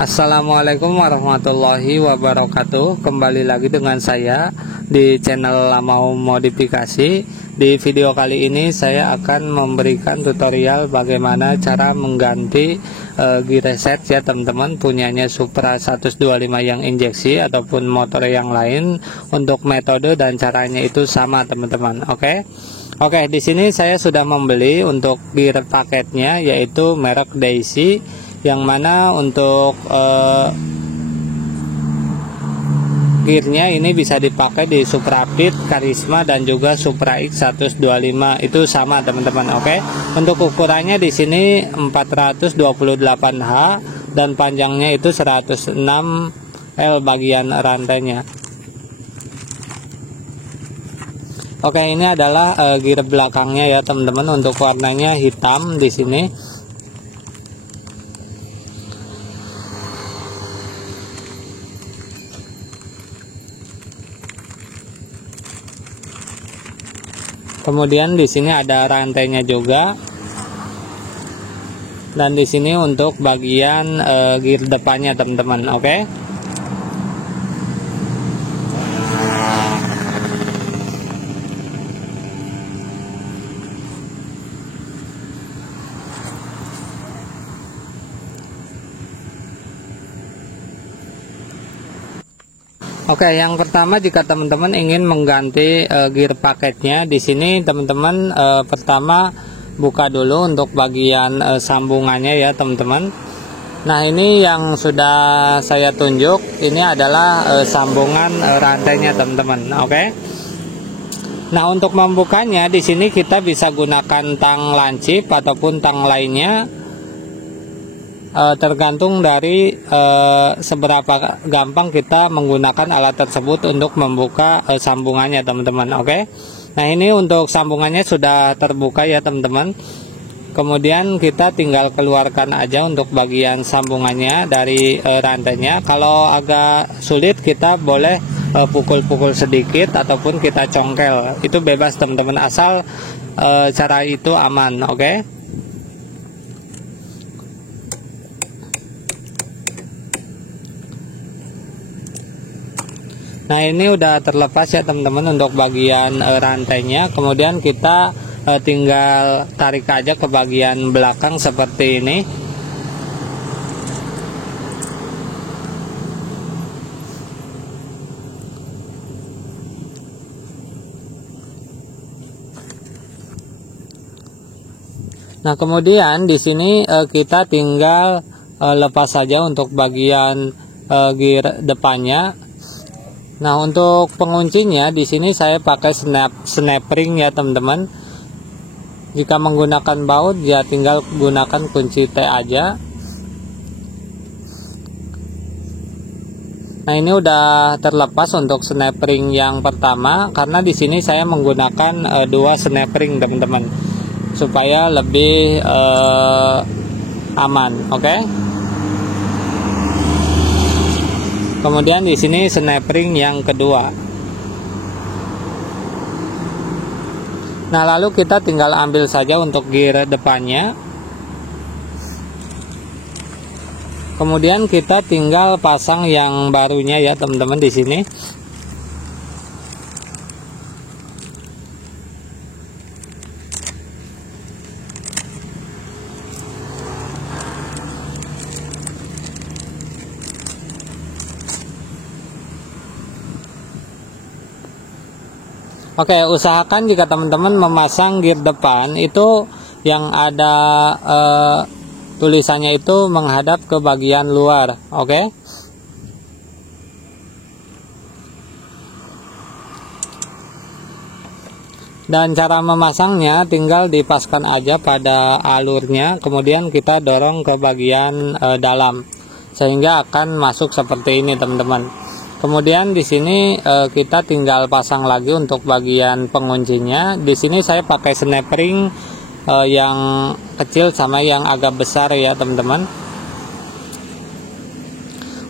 Assalamualaikum warahmatullahi wabarakatuh. Kembali lagi dengan saya di channel Lamau Modifikasi. Di video kali ini saya akan memberikan tutorial bagaimana cara mengganti gear reset ya teman-teman, punyanya Supra 125 yang injeksi ataupun motor yang lain. Untuk metode dan caranya itu sama teman-teman. Oke, di sini saya sudah membeli untuk gear paketnya, yaitu merek Daisy, yang mana untuk gearnya ini bisa dipakai di Supra Pit, Karisma, dan juga Supra X 125 itu sama teman-teman. Oke, untuk ukurannya di sini 428H dan panjangnya itu 106L bagian rantainya. Oke, ini adalah gear belakangnya ya teman-teman. Untuk warnanya hitam di sini. Kemudian di sini ada rantainya juga. Dan di sini untuk bagian gear depannya teman-teman. Oke, yang pertama jika teman-teman ingin mengganti gear paketnya, di sini teman-teman pertama buka dulu untuk bagian sambungannya ya teman-teman. Nah, ini yang sudah saya tunjuk, ini adalah sambungan rantainya teman-teman. Nah, untuk membukanya di sini kita bisa gunakan tang lancip ataupun tang lainnya. Tergantung dari seberapa gampang kita menggunakan alat tersebut untuk membuka sambungannya teman-teman. Nah, ini untuk sambungannya sudah terbuka ya teman-teman. Kemudian kita tinggal keluarkan aja untuk bagian sambungannya dari rantainya. Kalau agak sulit kita boleh pukul-pukul sedikit ataupun kita congkel, itu bebas teman-teman, asal cara itu aman. Nah, ini udah terlepas ya teman-teman untuk bagian rantainya. Kemudian kita tinggal tarik aja ke bagian belakang seperti ini. Nah, kemudian di sini kita tinggal lepas saja untuk bagian gear depannya. Nah, untuk penguncinya di sini saya pakai snap ring ya teman-teman. Jika menggunakan baut ya tinggal gunakan kunci T aja. Nah, ini udah terlepas untuk snap ring yang pertama, karena di sini saya menggunakan dua snap ring teman-teman supaya lebih aman. Kemudian di sini snap ring yang kedua. Nah, lalu kita tinggal ambil saja untuk gear depannya. Kemudian kita tinggal pasang yang barunya ya teman-teman di sini. Oke, usahakan jika teman-teman memasang gear depan itu yang ada tulisannya itu menghadap ke bagian luar. Dan cara memasangnya tinggal dipaskan aja pada alurnya, kemudian kita dorong ke bagian dalam sehingga akan masuk seperti ini teman-teman. Kemudian di sini kita tinggal pasang lagi untuk bagian penguncinya. Di sini saya pakai snap ring yang kecil sama yang agak besar ya teman-teman.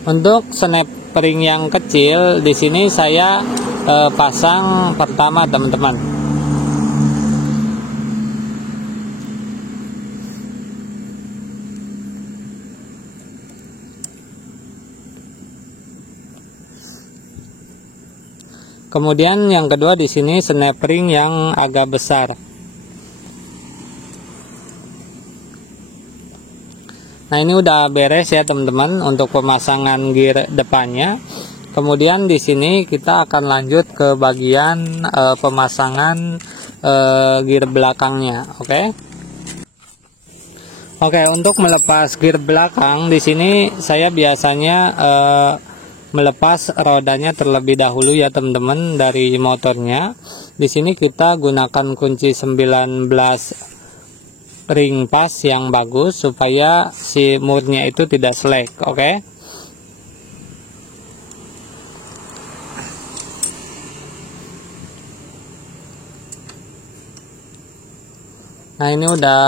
Untuk snap ring yang kecil di sini saya pasang pertama teman-teman. Kemudian yang kedua di sini snap ring yang agak besar. Nah, ini udah beres ya teman-teman untuk pemasangan gear depannya. Kemudian di sini kita akan lanjut ke bagian pemasangan gear belakangnya, oke? Oke, untuk melepas gear belakang di sini saya biasanya melepas rodanya terlebih dahulu ya teman-teman dari motornya. Di sini kita gunakan kunci 19 ring pas yang bagus supaya si murnya itu tidak selek, oke? Nah, ini udah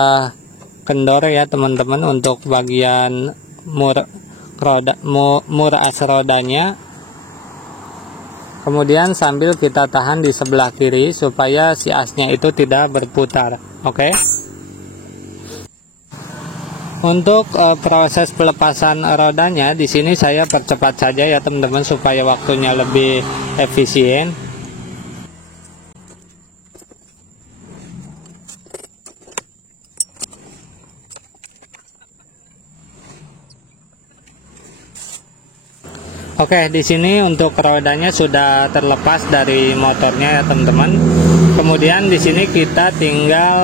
kendor ya teman-teman untuk bagian mur as rodanya. Kemudian sambil kita tahan di sebelah kiri supaya si asnya itu tidak berputar, oke? Untuk proses pelepasan rodanya di sini saya percepat saja ya teman-teman supaya waktunya lebih efisien. Oke, di sini untuk rodanya sudah terlepas dari motornya ya teman-teman. Kemudian di sini kita tinggal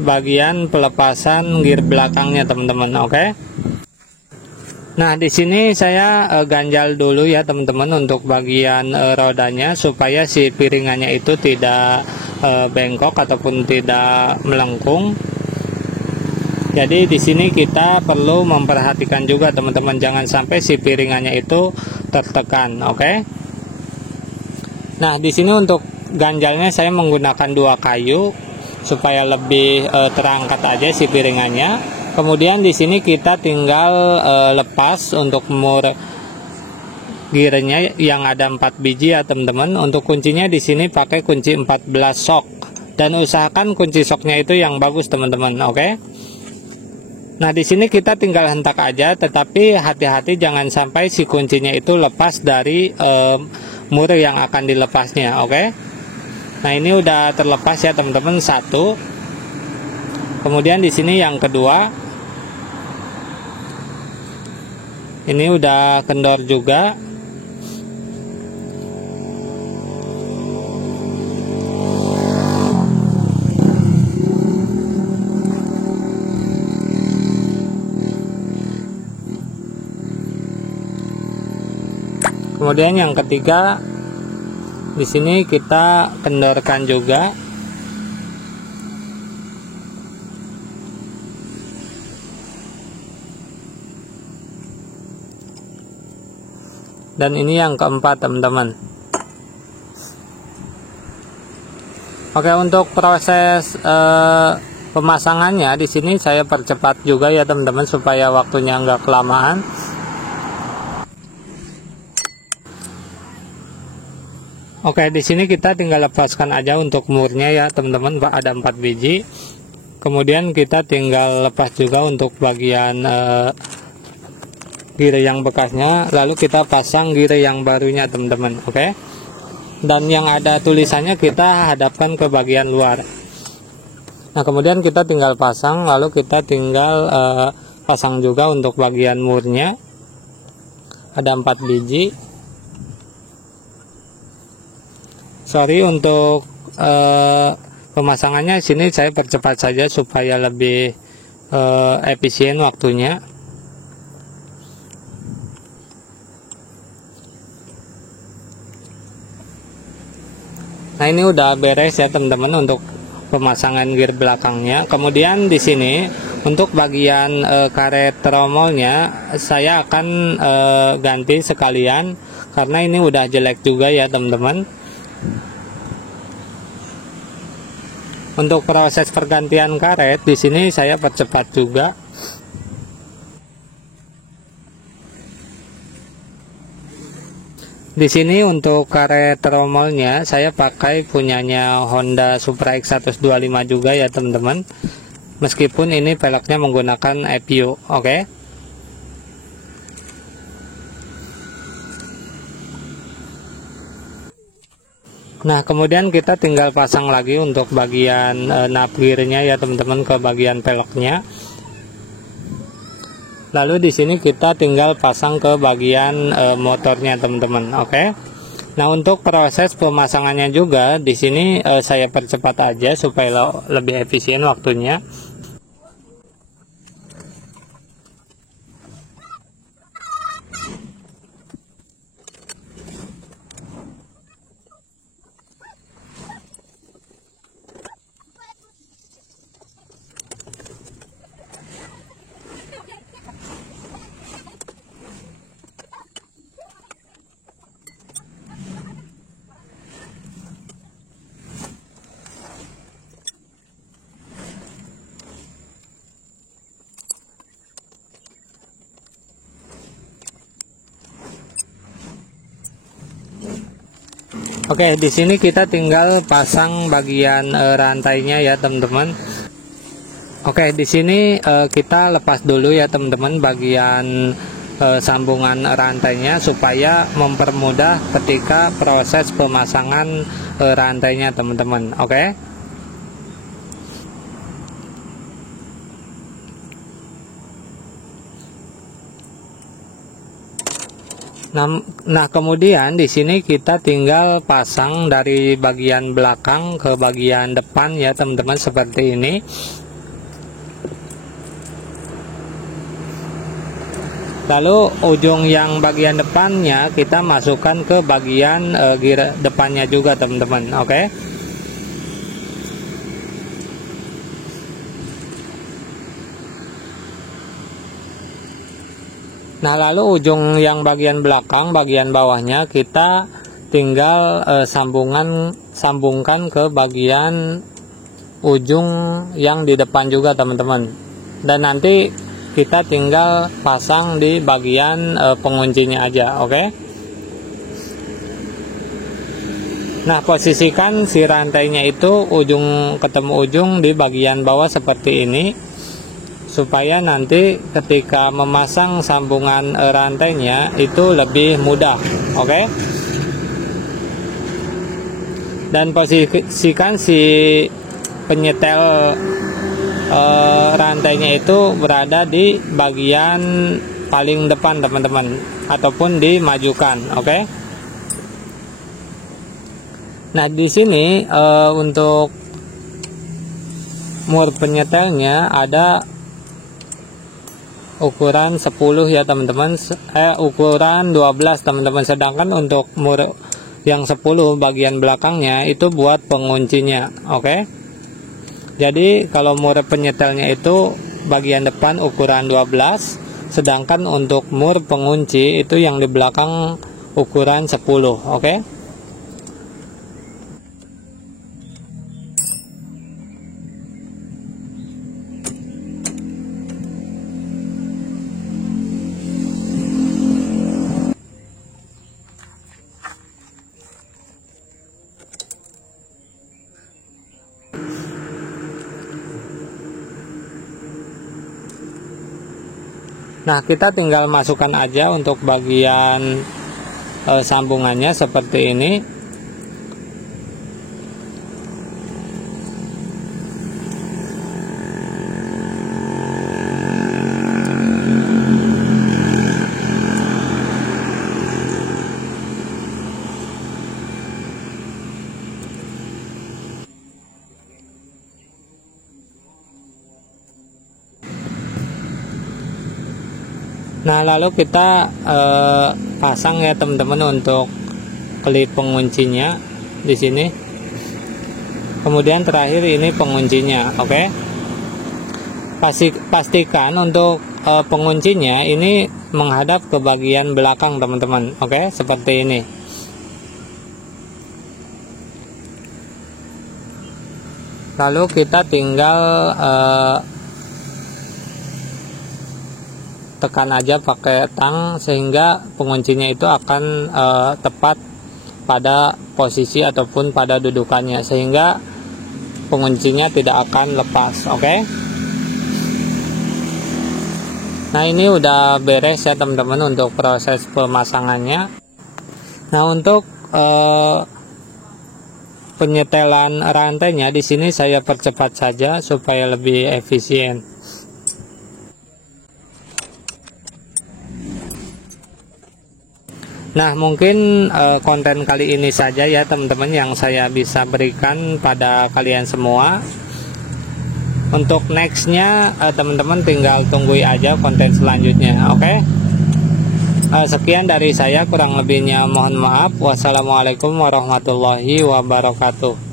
bagian pelepasan gear belakangnya teman-teman, oke? Nah, di sini saya ganjal dulu ya teman-teman untuk bagian rodanya supaya si piringannya itu tidak bengkok ataupun tidak melengkung. Jadi di sini kita perlu memperhatikan juga teman-teman, jangan sampai si piringannya itu tertekan, oke? Nah, di sini untuk ganjalnya saya menggunakan 2 kayu supaya lebih terangkat aja si piringannya. Kemudian di sini kita tinggal lepas untuk mur gearnya yang ada 4 biji ya teman-teman. Untuk kuncinya di sini pakai kunci 14 sok dan usahakan kunci soknya itu yang bagus teman-teman, oke? Nah, di sini kita tinggal hentak aja, tetapi hati-hati jangan sampai si kuncinya itu lepas dari mur yang akan dilepasnya, oke? Nah, ini udah terlepas ya teman-teman, 1. Kemudian di sini yang kedua, ini udah kendor juga. Kemudian yang ketiga, di sini kita kendorkan juga. Dan ini yang keempat teman-teman. Oke, untuk proses pemasangannya di sini saya percepat juga ya teman-teman supaya waktunya nggak kelamaan. Oke, di sini kita tinggal lepaskan aja untuk murnya ya teman-teman, ada 4 biji. Kemudian kita tinggal lepas juga untuk bagian gear yang bekasnya, lalu kita pasang gear yang barunya teman-teman, oke? Dan yang ada tulisannya kita hadapkan ke bagian luar. Nah, kemudian kita tinggal pasang, lalu kita tinggal pasang juga untuk bagian murnya, ada 4 biji. Sorry untuk pemasangannya sini saya percepat saja supaya lebih efisien waktunya. Nah, ini udah beres ya teman-teman untuk pemasangan gear belakangnya. Kemudian di sini untuk bagian karet tromolnya saya akan ganti sekalian karena ini udah jelek juga ya teman-teman. Untuk proses pergantian karet di sini saya percepat juga. Di sini untuk karet tromolnya saya pakai punyanya Honda Supra X125 juga ya teman-teman. Meskipun ini peleknya menggunakan EPU, oke? Nah, kemudian kita tinggal pasang lagi untuk bagian knob gearnya ya teman-teman, ke bagian peloknya. Lalu di sini kita tinggal pasang ke bagian motornya teman-teman. Oke. Nah, untuk proses pemasangannya juga di sini saya percepat aja supaya lebih efisien waktunya. Oke, di sini kita tinggal pasang bagian rantainya ya teman-teman. Oke, di sini kita lepas dulu ya teman-teman bagian sambungan rantainya supaya mempermudah ketika proses pemasangan rantainya teman-teman. Oke. Nah, kemudian di sini kita tinggal pasang dari bagian belakang ke bagian depan ya teman-teman, seperti ini. Lalu ujung yang bagian depannya kita masukkan ke bagian gear depannya juga teman-teman. Oke. Nah, lalu ujung yang bagian belakang, bagian bawahnya kita tinggal sambungkan ke bagian ujung yang di depan juga teman-teman. Dan nanti kita tinggal pasang di bagian penguncinya aja, oke? Nah, posisikan si rantainya itu ujung ketemu ujung di bagian bawah seperti ini, supaya nanti ketika memasang sambungan rantainya itu lebih mudah, oke? Dan posisikan si penyetel rantainya itu berada di bagian paling depan teman-teman, ataupun dimajukan, oke? Nah, di sini untuk mur penyetelnya ada ukuran 10 ya teman-teman, ukuran 12 teman-teman, sedangkan untuk mur yang 10 bagian belakangnya itu buat penguncinya, oke? Jadi kalau mur penyetelnya itu bagian depan ukuran 12, sedangkan untuk mur pengunci itu yang di belakang ukuran 10, oke? Nah, kita tinggal masukkan aja untuk bagian sambungannya seperti ini. Nah, lalu kita pasang ya teman-teman untuk klip penguncinya di sini. Kemudian terakhir ini penguncinya, oke? Pastikan untuk penguncinya ini menghadap ke bagian belakang teman-teman, oke? Seperti ini. Lalu kita tinggal tekan aja pakai tang sehingga penguncinya itu akan tepat pada posisi ataupun pada dudukannya, sehingga penguncinya tidak akan lepas, oke? Nah, ini udah beres ya teman-teman untuk proses pemasangannya. Nah, untuk penyetelan rantainya di sini saya percepat saja supaya lebih efisien. Nah, mungkin konten kali ini saja ya teman-teman yang saya bisa berikan pada kalian semua. Untuk nextnya teman-teman tinggal tungguin aja konten selanjutnya. Oke? Sekian dari saya, kurang lebihnya mohon maaf. Wassalamualaikum warahmatullahi wabarakatuh.